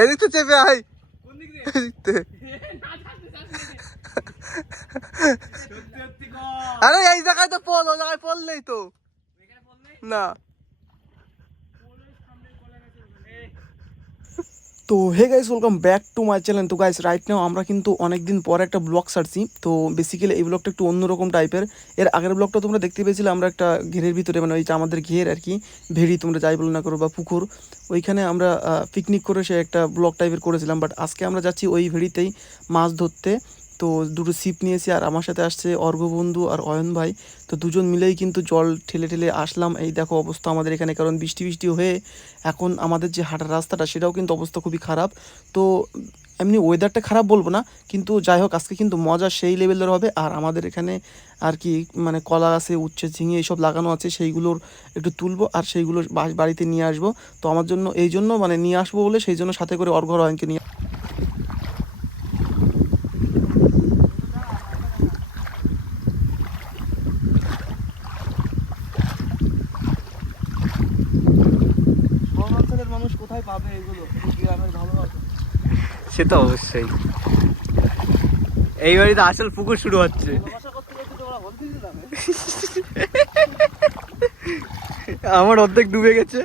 এদিক তো চেপে আয়। আরে এই জায়গায় তো পোল, ও জায়গায় পোল নেই তো না। তো hey guys, welcome back to my channel. তো গাইস রাইট নাও আমরা কিন্তু অনেকদিন পর একটা ব্লগ ছাড়ছি। তো বেসিক্যালি এই ব্লগটা একটু অন্যরকম টাইপের। এর আগের ব্লগটা তোমরা দেখতে পেয়েছিলে, আমরা একটা ঘেরের ভিতরে, মানে ওই যে আমাদের ঘের আর কি, ভেড়ি তোমরা যাই বলো না করো বা পুকুর, ওইখানে আমরা পিকনিক করে সে একটা ব্লগ টাইপের করেছিলাম। বাট আজকে আমরা যাচ্ছি ওই ভেড়িতেই মাছ ধরতে। তো দুটো ছিপ নিয়েছি, আর আমার সাথে আসছে অর্ঘ্যবন্ধু আর অয়ন ভাই। তো দুজন মিলেই কিন্তু জল ঠেলে ঠেলে আসলাম। এই দেখো অবস্থা আমাদের এখানে, কারণ বৃষ্টি বৃষ্টি হয়ে এখন আমাদের যে হাঁটার রাস্তাটা সেটাও কিন্তু অবস্থা খুবই খারাপ। তো এমনি ওয়েদারটা খারাপ বলবো না, কিন্তু যাই হোক আজকে কিন্তু মজা সেই লেভেলের হবে। আর আমাদের এখানে আর কি মানে কলা আছে, উচ্ছে ঝিঙে এইসব লাগানো আছে, সেইগুলোর একটু তুলবো আর সেইগুলো বাড়িতে নিয়ে আসবো। তো আমার জন্য এই জন্য মানে নিয়ে আসবো বলে সেই জন্য সাথে করে অর্ঘ্য অয়নকে নিয়ে। অঞ্চলের মানুষ কোথায় পাবে এগুলো, গ্রামের ভালোবাসা। সে তো অবশ্যই, এই বাড়িতে আসল পুকুর শুরু হচ্ছে। আমার অর্ধেক ডুবে গেছে।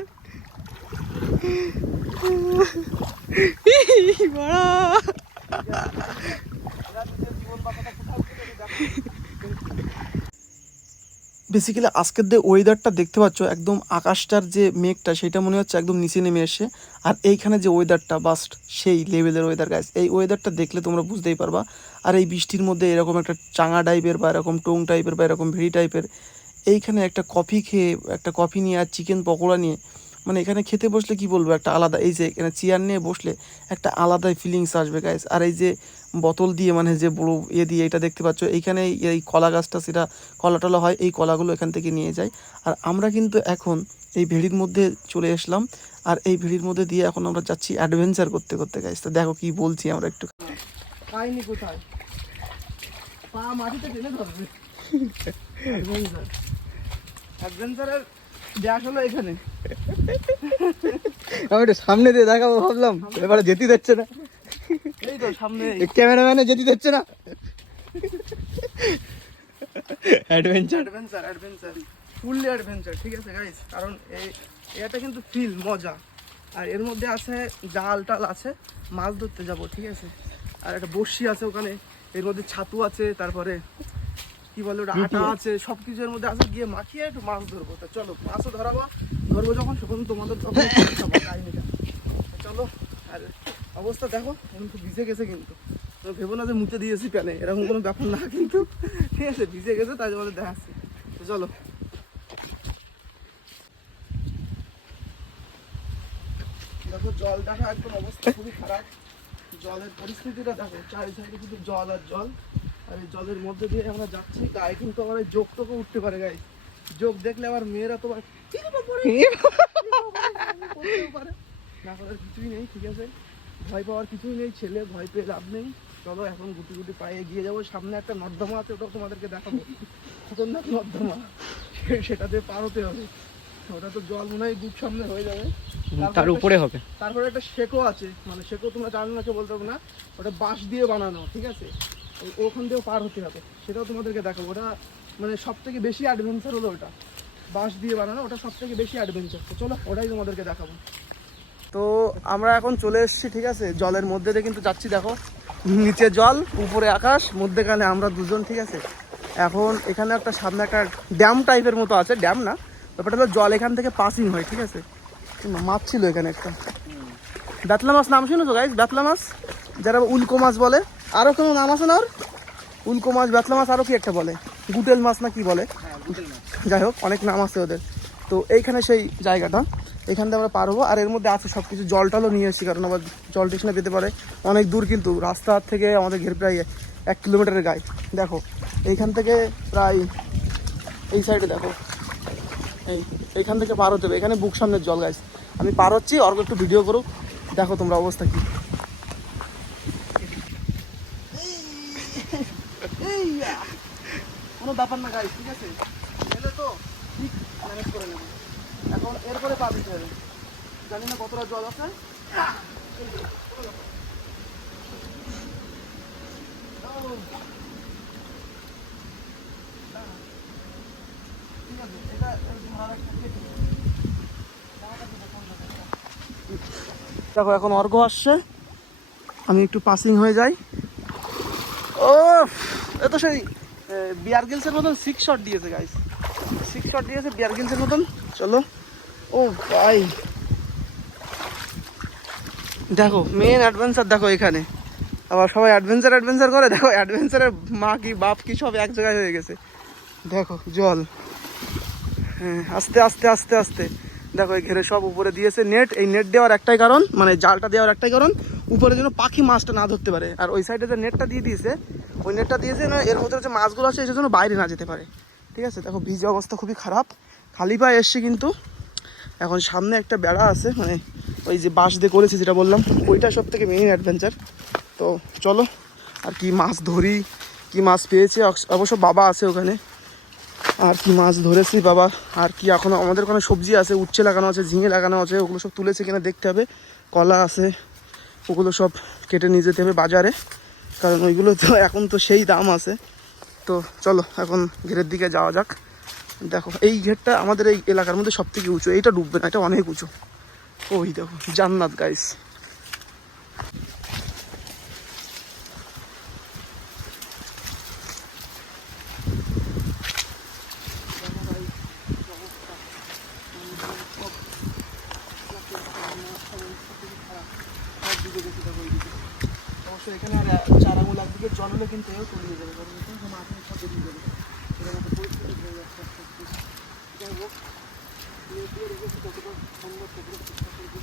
বেসিক্যালি আজকের যে ওয়েদারটা দেখতে পাচ্ছ, একদম আকাশটার যে মেঘটা সেটা মনে হচ্ছে একদম নিচে নেমে এসে। আর এইখানে যে ওয়েদারটা বাস্ট সেই লেভেলের ওয়েদার গাইস, এই ওয়েদারটা দেখলে তোমরা বুঝতেই পারবা। আর এই বৃষ্টির মধ্যে এরকম একটা চাঙা টাইপের বা এরকম টোং টাইপের বা এরকম ভেড়ি টাইপের, এইখানে একটা কফি খেয়ে, একটা কফি নিয়ে আর চিকেন পকোড়া নিয়ে, মানে এখানে খেতে বসলে কি বলবো, একটা আলাদা, এই যে এখানে চেয়ার নিয়ে বসলে একটা আলাদাই ফিলিংস আসবে গাইস। আর এই যে বোতল দিয়ে, মানে যে বড় দিয়ে এটা দেখতে পাচ্ছ, এইখানে এই কলা গাছটা, সেটা কলা টলা হয়, এই কলাগুলো এখান থেকে নিয়ে যায়। আর আমরা কিন্তু এখন এই ভেড়ির মধ্যে চলে আসলাম। আর এই ভেড়ির মধ্যে দিয়ে এখন আমরা যাচ্ছি অ্যাডভেঞ্চার করতে করতে গাইস। তো দেখো কি বলছি আমরা একটু। পাইনি কোথায়, পা মাটিতে টেনে ধরবে। অ্যাডভেঞ্চারের ব্যাস হলো এখানে। আমি একটু সামনে দিয়ে দেখাবো ভাবলাম, এবারে যেতে দিচ্ছে না। এই তো সামনে ক্যামেরাম্যানে যেতে দিচ্ছে না। অ্যাডভেঞ্চার ফুললি অ্যাডভেঞ্চার, ঠিক আছে গাইস। কারণ এটা কিন্তু ফিল মজা। আর এর মধ্যে আছে জাল টাল আছে, মাছ ধরতে যাব, ঠিক আছে। আর একটা বড়শি আছে ওখানে, এর মধ্যে ছাতু আছে, তারপরে কি বলে ওটা আটা আছে, সবকিছু এর মধ্যে আছে। গিয়ে মাখিয়ে একটু মাছ ধরবো। তো চলো, মাছও ধরবো যখন, তখন তোমাদের কাহিনিটা। চলো। আর অবস্থা দেখো, এখন খুব ভিজে গেছে, কিন্তু ভেবো না যে মুছে দিয়েছি প্যানে, এরকম কোনো ব্যাপার না কিন্তু, ঠিক আছে। ভিজে গেছে তাই তোমাদের দেখাচ্ছি। তো চলো। দেখো জল দেখা, একদম অবস্থা খুবই খারাপ। জলের পরিস্থিতিটা দেখো, চারিদিকে শুধু জল আর জল। আর এই জলের মধ্যে দিয়ে আমরা যাচ্ছি, গায়ে কিন্তু আমার যোগ টোকও উঠতে পারে গায়ে। যোগ দেখলে আবার মেয়েরা তো না করার কিছুই নেই, ঠিক আছে। ভয় পাওয়ার কিছুই নেই, ছেলে ভয় পেয়ে লাভ নেই। চলো এখন গুটি গুটি পায়ে এগিয়ে যাবো। সামনে একটা নর্দমা আছে, ওটাও তোমাদেরকে দেখাবো, খতরনাক নর্দমা, সেটাতে পার হতে হবে। ওটা তো জল মনে হয় বুক সামনে হয়ে যাবে, তার উপরে হবে। তারপরে একটা শেকো আছে, মানে শেকো তোমরা জানো না, বলতে হবে না, ওটা বাঁশ দিয়ে বানানো, ঠিক আছে। ওখান দিয়েও পার হতে হবে, সেটাও তোমাদেরকে দেখাবো। ওটা মানে সব থেকে বেশি অ্যাডভেঞ্চার হলো ওটা, বাঁশ দিয়ে বানানো, ওটা সব থেকে বেশি অ্যাডভেঞ্চার। তো চলো, ওটাই তোমাদেরকে দেখাবো। তো আমরা এখন চলে এসেছি, ঠিক আছে, জলের মধ্যে দিয়ে কিন্তু যাচ্ছি। দেখো নিচে জল, উপরে আকাশ, মধ্যেখানে আমরা দুজন, ঠিক আছে। এখন এখানে একটা সামনে একটা ড্যাম টাইপের মতো আছে, ড্যাম না, ব্যাপারটা হলো জল এখান থেকে পাসিং হয়, ঠিক আছে। মাছ ছিল এখানে একটা, বেতলা মাছ নাম শুনেছো গাইস? বেতলা মাছ, যারা উল্কো মাছ বলে, আরও কোনো নাম আছে না ওর? উল্কো মাছ, বেতলা মাছ, আরও কি একটা বলে, গুটেল মাছ না কি বলে, যাই হোক অনেক নাম আছে ওদের। তো এইখানে সেই জায়গাটা, এখান থেকে আমরা পার হবো। আর এর মধ্যে আছে সব কিছু, জল টলও নিয়ে এসেছি, কারণ আবার জল টেশনে পেতে পারে অনেক দূর, কিন্তু রাস্তা থেকে আমাদের ঘের প্রায় 1 কিলোমিটারের গায়ে। দেখো এইখান থেকে প্রায় এই সাইডে দেখো, এইখান থেকে পার হতে হবে। এখানে বুক সামনের জল গাইস, আমি পার হচ্ছি, অর্ঘ্য একটু ভিডিও করুক, দেখো তোমরা অবস্থা কি। কোনো ব্যাপার না গাইস, ঠিক আছে, এলে তো ঠিক ম্যানেজ করে নেবো। এখন এরপরে পা দিতে হবে, জানি না কতটা জল আছে। ঠিক আছে, এটা দেখো এখন অর্ঘ আসছে, আমি একটু পাসিং হয়ে যাই। ও এ তো সেই বিয়ার গিলসের মতন 6 শট দিয়েছে গাইস, 6 শট দিয়েছে বিয়ার গিলসের মতন। চলো। ও ভাই দেখো মেন অ্যাডভেঞ্চার দেখো এখানে, আবার সবাই অ্যাডভেঞ্চার করে, দেখো অ্যাডভেঞ্চারের মা কি বাপ কি সব এক জায়গায় হয়ে গেছে। দেখো জল, হ্যাঁ আস্তে আস্তে আস্তে আস্তে দেখো এই ঘেরে সব উপরে দিয়েছে নেট। এই নেট দেওয়ার একটাই কারণ, মানে জালটা দেওয়ার একটাই কারণ, উপরে যেন পাখি মাছটা না ধরতে পারে। আর ওই সাইডে যে নেটটা দিয়ে দিয়েছে, ওই নেটটা দিয়েছে না, এর মধ্যে যে মাছগুলো আছে এসে যেন বাইরে না যেতে পারে। ঠিক আছে, দেখো ভিজে অবস্থা খুবই খারাপ, খালি পায়ে এসছে কিন্তু। এখন সামনে একটা বেড়া আছে, মানে ওই যে বাঁশ দিয়ে করেছে যেটা বললাম, ওইটা সব থেকে মেইন অ্যাডভেঞ্চার। তো চলো আর কি মাছ ধরি, কি মাছ পেয়েছে, অবশ্য বাবা আছে ওখানে, আর কি মাছ ধরেছি বাবা। আর কি এখনও আমাদের ওখানে সবজি আছে, উচ্ছে লাগানো আছে, ঝিঙে লাগানো আছে, ওগুলো সব তুলেছে কিনা দেখতে হবে। কলা আছে, ওগুলো সব কেটে নিয়ে যেতে হবে বাজারে, কারণ ওইগুলো তো এখন তো সেই দাম আছে। তো চলো এখন ঘেরের দিকে যাওয়া যাক। দেখো এই ঘেরটা আমাদের এই এলাকার মধ্যে সব থেকে উঁচু, এইটা ডুববে না, এটা অনেক উঁচু। ওই দেখো জান্নাত গাইস। অবশ্যই এখানে আর চার আঙুল একদিকে জল হলে কিন্তু এও তলিয়ে যাবে, কারণ এখানে মাঠের সব বেরিয়ে যাবে, সেখানে একটা পরিস্থিতি হয়ে যাচ্ছে আস্তে আস্তে। যাই হোক দিয়ে রেখেছি যতটা সম্ভব ততটা চেষ্টা করবো।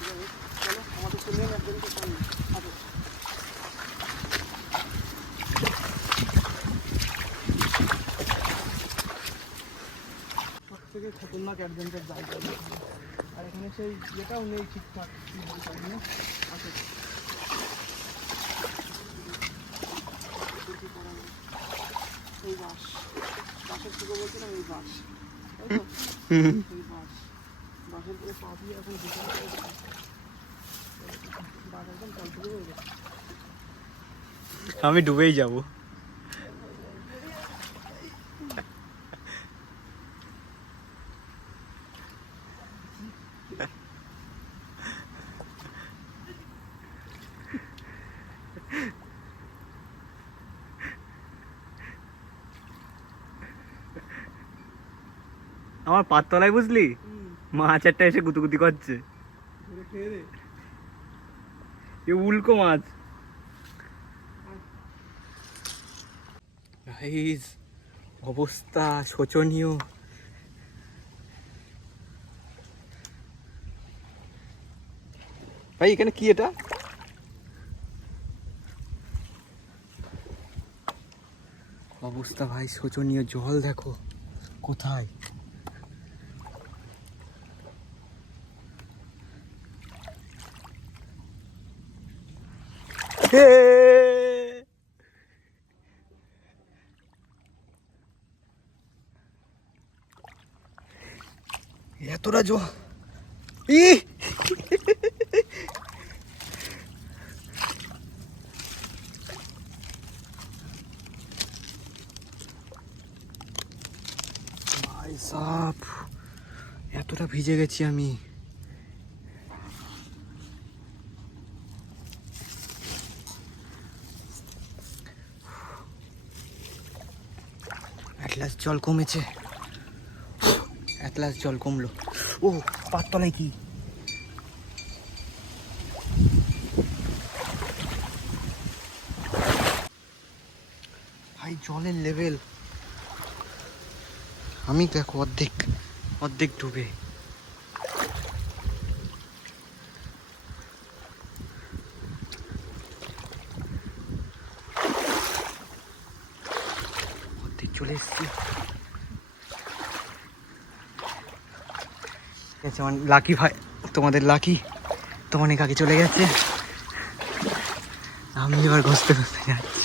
যাই হোক চলো আমাদের তো মেন একজনকে সামনে আসো। সব থেকে খতরনাক অ্যাডভেঞ্চার জায়গা, আর এখানে সেই ইয়েটাও নেই ঠিকঠাক আসে। এই বাঁশ, বাঁশের থেকে বলছিলাম এই বাঁশ, এই বাঁশ, বাঁশের করে পা দিয়ে এখন বাঁশ একদম চলতে হয়ে গেছে। আমি ডুবেই যাব। আমার পাততলায় বুঝলি মাছ একটা এসে গুতুগুতি করছে, এ উল্কো মাছ। অবস্থা শোচনীয়। ভাই এখানে কি এটা? অবস্থা ভাই শোচনীয়, জল দেখো কোথায়। এতটা জল, ই ভাই সাপ, এতটা ভিজে গেছি আমি। অ্যাটলাস জল কমেছে, অ্যাটলাস জল কমলো। ও পাততলায় কি? ভাই জলের লেভেল, আমি দেখো অর্ধেক অর্ধেক ডুবে। অর্ধেক চলে এসছি। আমার লাকি ভাই, তোমাদের লাকি তো অনেক আগে চলে গেছে, আমি এবার ঘষতে ঘষতে যাচ্ছি।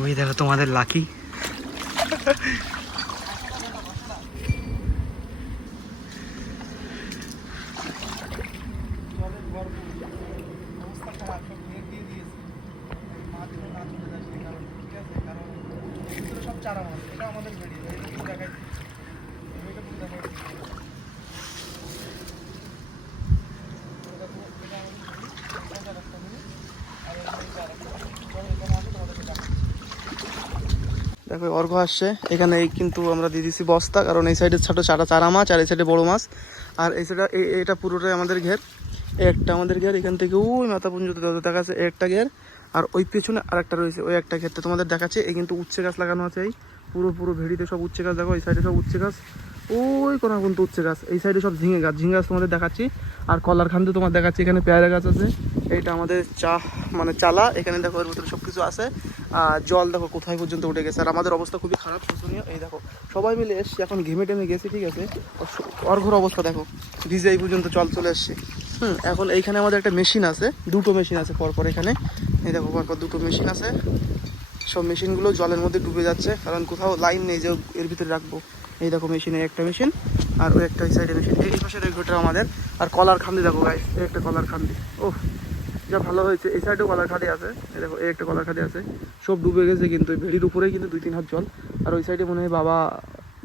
ওই দেখো তোমাদের লাকি। জলের ভরপুর অবস্থা খারাপ, সব নেট দিয়ে দিয়েছে মাছ যেন না চলে যায় সেই কারণে, ঠিক আছে? কারণ ভিতরে সব চারা মাছ, এটা আমাদের বেরিয়ে যায়, এটা পুরো দেখাই, এটা পুরো দেখাই। দেখো অর্ঘ আসছে এখানে, এই কিন্তু আমরা দিয়ে দিচ্ছি বস্তা, কারণ এই সাইডে ছোটো চারা মাছ আর এই সাইডে বড় মাছ, আর এই সাইডে এটা পুরোটাই আমাদের ঘের। একটা আমাদের ঘের, এখান থেকে ওই মাথা পর্যন্ত দেখা যাচ্ছে একটা ঘের, আর ওই পেছনে আরেকটা রয়েছে, ওই একটা ঘেরটা তোমাদের দেখাচ্ছে। এই কিন্তু উচ্ছে গাছ লাগানো আছে, এই পুরো পুরো ভেড়িতে সব উচ্ছে গাছ, দেখো এই সাইডে সব উচ্ছে গাছ, ওই কোনা কিন্তু উচ্ছে গাছ, এই সাইডে সব ঝিঙে গাছ তোমাদের দেখাচ্ছি। আর কলার খান্দে তোমার দেখাচ্ছি, এখানে পেয়ারা গাছ আছে, এইটা আমাদের মানে চালা, এখানে দেখো এর ভিতরে সব কিছু আছে। আর জল দেখো কোথায় পর্যন্ত উঠে গেছে, আর আমাদের অবস্থা খুবই খারাপ, শোচনীয়। এই দেখো সবাই মিলে এসছি, এখন ঘেমে টেমে গেছি, ঠিক আছে? অর্ঘর অবস্থা দেখো, ভিজে এই পর্যন্ত জল চলে এসছে। এখন এইখানে আমাদের একটা মেশিন আছে, দুটো মেশিন আছে পরপর এখানে, এই দেখো পরপর দুটো মেশিন আছে। সব মেশিনগুলো জলের মধ্যে ডুবে যাচ্ছে, কারণ কোথাও লাইন নেই যে এর ভিতরে রাখবো। এই দেখো মেশিনে একটা মেশিন, আর ওই একটা ওই সাইডে মেশিন, এই পাশের ওই ঘরটা আমাদের। আর কলার খান্দি দেখো গাইস, এই একটা কলার খান্দি, ও যা ভালো হয়েছে। এই সাইডেও কলার খাদি আছে, এই দেখো এই একটা কলার খাদি আছে, সব ডুবে গেছে কিন্তু ভেড়ির উপরেই কিন্তু 2-3 হাত জল। আর ওই সাইডে মনে হয় বাবা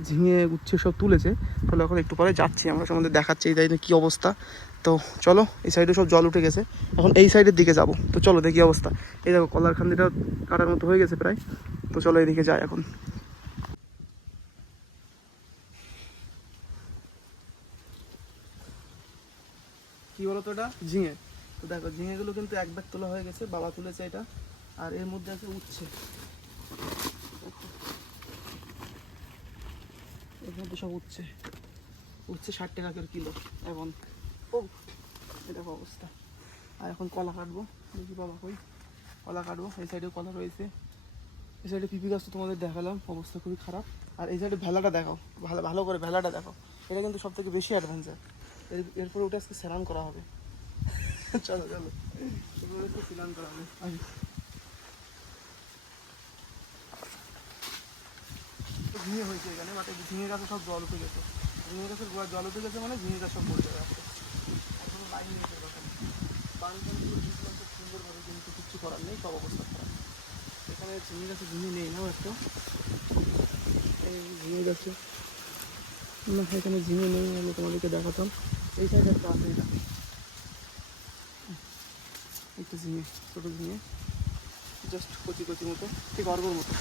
ঝিঙে উচ্ছে সব তুলেছে, তাহলে এখন একটু পরে যাচ্ছি আমরা, আমাদের দেখাচ্ছি এই সাইডে কী অবস্থা। তো চলো, এই সাইডে সব জল উঠে গেছে, এখন এই সাইডের দিকে যাব। তো চলো দেখি অবস্থা। এই দেখো কলার খান্দিটা কাটার মতো হয়ে গেছে প্রায়, তো চলো এদিকে যাই এখন। কি বলো তো, এটা ঝিঙে। তো দেখো ঝিঙেগুলো কিন্তু এক ব্যাগ তোলা হয়ে গেছে, বাবা তুলেছে এটা। আর এর মধ্যে আছে উচ্ছে, এর মধ্যে সব উচ্ছে 60 টাকা করে কিলো এখন। ও এই দেখো অবস্থা। আর এখন কলা কাটবো, দেখি বাবা কই কলা কাটবো। এই সাইডেও কলা রয়েছে, এই সাইডে পিপি গাছ তো তোমাদের দেখালাম, অবস্থা খুবই খারাপ। আর এই সাইডে ভেলাটা দেখাও, ভালো করে ভেলাটা দেখো, এটা কিন্তু সব থেকে বেশি অ্যাডভেঞ্চার। এরপরে ওটা আজকে স্নান করা হবে। চলো চলো, এগুলো একটু স্নান করা হবে। ঝিঙে হয়েছে এখানে, বাট ঝিঙে গাছে সব জল উঠে গেছে, ঝিঙে গাছের গোড়া জল উঠে গেছে মানে ঝিঙে গাছ সব মরে যাবে আস্তে আস্তে। এখন লাইন নেই সেরকম, বাড়িগুলো দিয়েছিলাম খুব সুন্দরভাবে, কিন্তু কিচ্ছু করার নেই, সব অবস্থা খারাপ। এখানে ঝিঙে গাছে ঝিঙে নেই না একটা, এই ঝিঙে গাছে না, এখানে ঝিঙে নেই, আমি তোমাদেরকে দেখাতাম। এই সাইডে একটা আছে, এটা একটা ঝিঙে, ছোটো ঝিঙে, জাস্ট কচি কচি মতো, ঠিক অর্ঘর মতো।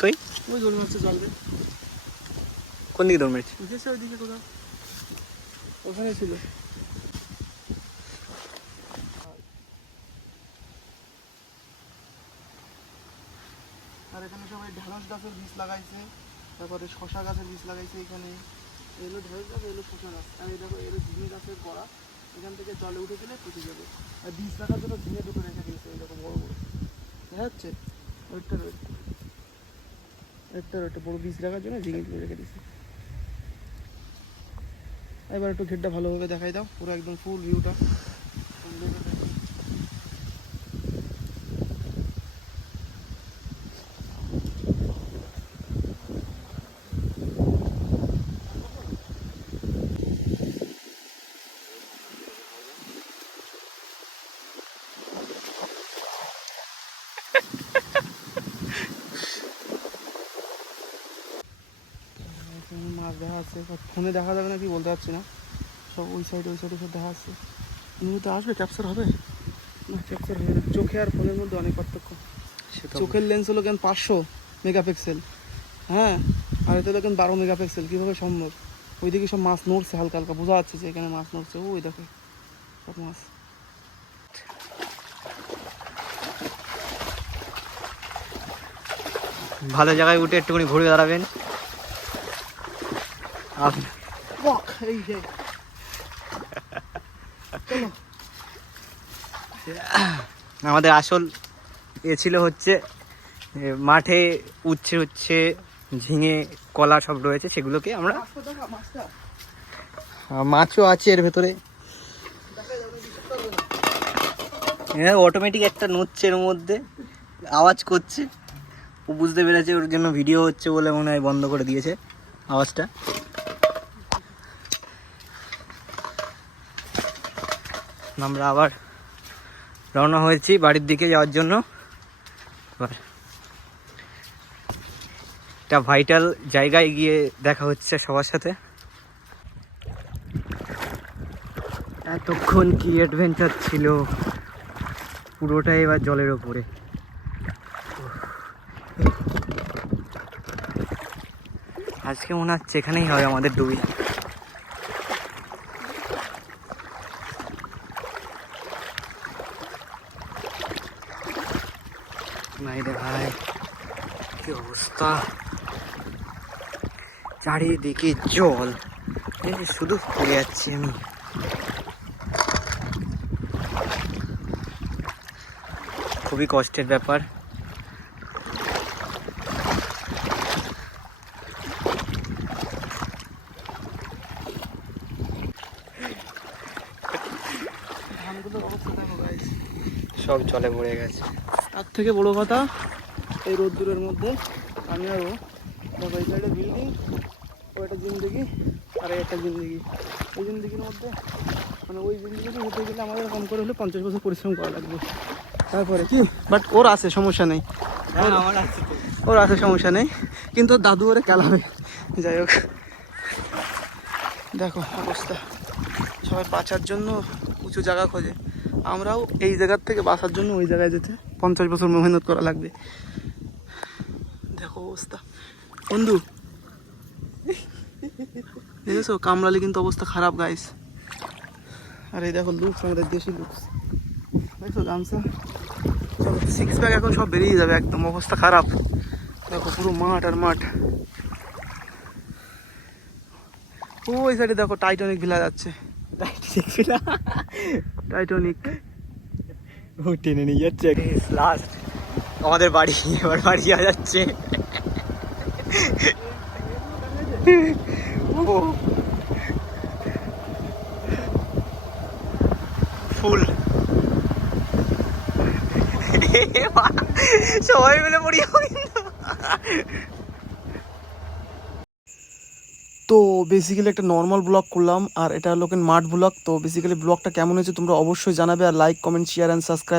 কই ওই দৌড় মারছে জল দিয়ে, কোন দিকে দৌড় মেরেছে? বুঝেছে ওইদিকে কোথাও, ওখানে ছিল। আর এখানে সবাই ঢেঁড়স গাছের বীজ লাগাইছে, তারপরে শশা গাছের বীজ লাগাইছে এখানে। এগুলো ঢেঁড়স গাছ, এগুলো শশা গাছ, আর এই দেখো এগুলো ঝিঙে গাছের গোড়া, এখান থেকে জলে উঠে গেলে পচে যাবে। আর বীজ রাখার জন্য ঝিঙে দুটো রেখে দিয়েছে, এই দেখো বড় বড় দেখা যাচ্ছে, ওইটা একটা বড় বীজ রাখার জন্য ঝিঙে দুটো রেখে দিয়েছে। এবার একটু ঘেরটা ভালোভাবে দেখাই দাও, পুরো একদম ফুল ভিউটা। মাছ দেখা যাচ্ছে, ফোনে দেখা যাবে না কি বলতে পারছি না, সব ওই সাইডে সব দেখা যাচ্ছে। নিউতে আসবে, ক্যাপচার হবে না? ক্যাপচার হবে না, চোখে আর ফোনের মধ্যে অনেক পার্থক্য। চোখের লেন্স হলো কেন 500 মেগাপিক্সেল, হ্যাঁ, আর এটা হলো কেন 12 মেগাপিক্সেল, কীভাবে সম্ভব? ওইদিকে সব মাছ নড়ছে হালকা হালকা, বোঝা যাচ্ছে যে এখানে মাছ নড়ছে, ওই দেখো সব মাছ। ভালো জায়গায় উঠে একটুখানি ঘুরে দাঁড়াবেন। এই যে চলো, আমাদের আসল এ ছিল হচ্ছে মাঠে উচ্ছে উচ্ছে ঝিঙে কলা সব রয়েছে, সেগুলোকে আমরা মাছটা দেখা, মাছটা মাছও আছে এর ভেতরে। দেখা যাবে, বিশ্বাস করবে না। অটোমেটিক একটা নড়ছে এর মধ্যে, আওয়াজ করছে। ও বুঝতে পেরেছে ওর জন্য ভিডিও হচ্ছে বলে মনে হয় বন্ধ করে দিয়েছে আওয়াজটা। আমরা আবার রওনা হয়েছি বাড়ির দিকে যাওয়ার জন্য। এবার একটা ভাইটাল জায়গায় গিয়ে দেখা হচ্ছে সবার সাথে। এতক্ষণ কি অ্যাডভেঞ্চার ছিল, পুরোটাই এবার জলের ওপরে। আজকে মনে হচ্ছে এখানেই হবে আমাদের ডুবি। নাই রে ভাই, কি অবস্থা, চারিদিকে জল, শুধু পড়ে যাচ্ছি আমি। খুবই কষ্টের ব্যাপার। ধানগুলোর অবস্থা দেখো গাইস, সব জলে পড়ে গেছে। তার থেকে বড় কথা, এই রোদ্দুরের মধ্যে আমি আর ও দেখো, এই সাইডে বিল্ডিং, ও একটা জিন্দেগি আর এই একটা জিন্দেগি। এই জিন্দেগির মধ্যে মানে ওই জিন্দেগিতে হতে গেলে আমাদের কম করে হলে 50 বছর পরিশ্রম করা লাগবে। তারপরে কি, বাট ওর আছে, সমস্যা নেই। হ্যাঁ আমার আছে তো। ওর আছে, সমস্যা নেই, কিন্তু ওর দাদু ওরে খেলাবে। যাই হোক, দেখো অবস্থা, সবাই বাঁচার জন্য উঁচু জায়গা খোঁজে। আমরাও এই জায়গার থেকে বাঁচার জন্য ওই জায়গায় যেতে 50 বছর মেহনত করা লাগবে। দেখো অবস্থা বন্ধু, দেখেছো কামড়ালে কিন্তু অবস্থা খারাপ গাইস। আর এই দেখো লুকস, আমাদের দেশি লুকস, দেখছো গামছা, চলো 6 প্যাক এখন সব বেরিয়ে যাবে, একদম অবস্থা খারাপ। দেখো পুরো মাঠ আর মাঠ। ওই সাইডে দেখো টাইটানিক ভিলা যাচ্ছে, টাইটানিক। ও টেনে নিয়ে যাচ্ছে লাস্ট আমাদের বাড়ি, এবার বাড়ি যাওয়া যাচ্ছে। ফুল সবাই মিলে পড়ি। তো বেসিক্যালি একটা নর্মাল ব্লগ করলাম, আর এটা হলো মাঠ ব্লগ। তো বেসিক্যালি ব্লগটা কেমন হয়েছে তোমরা অবশ্যই জানাবে, আর like comment share and subscribe.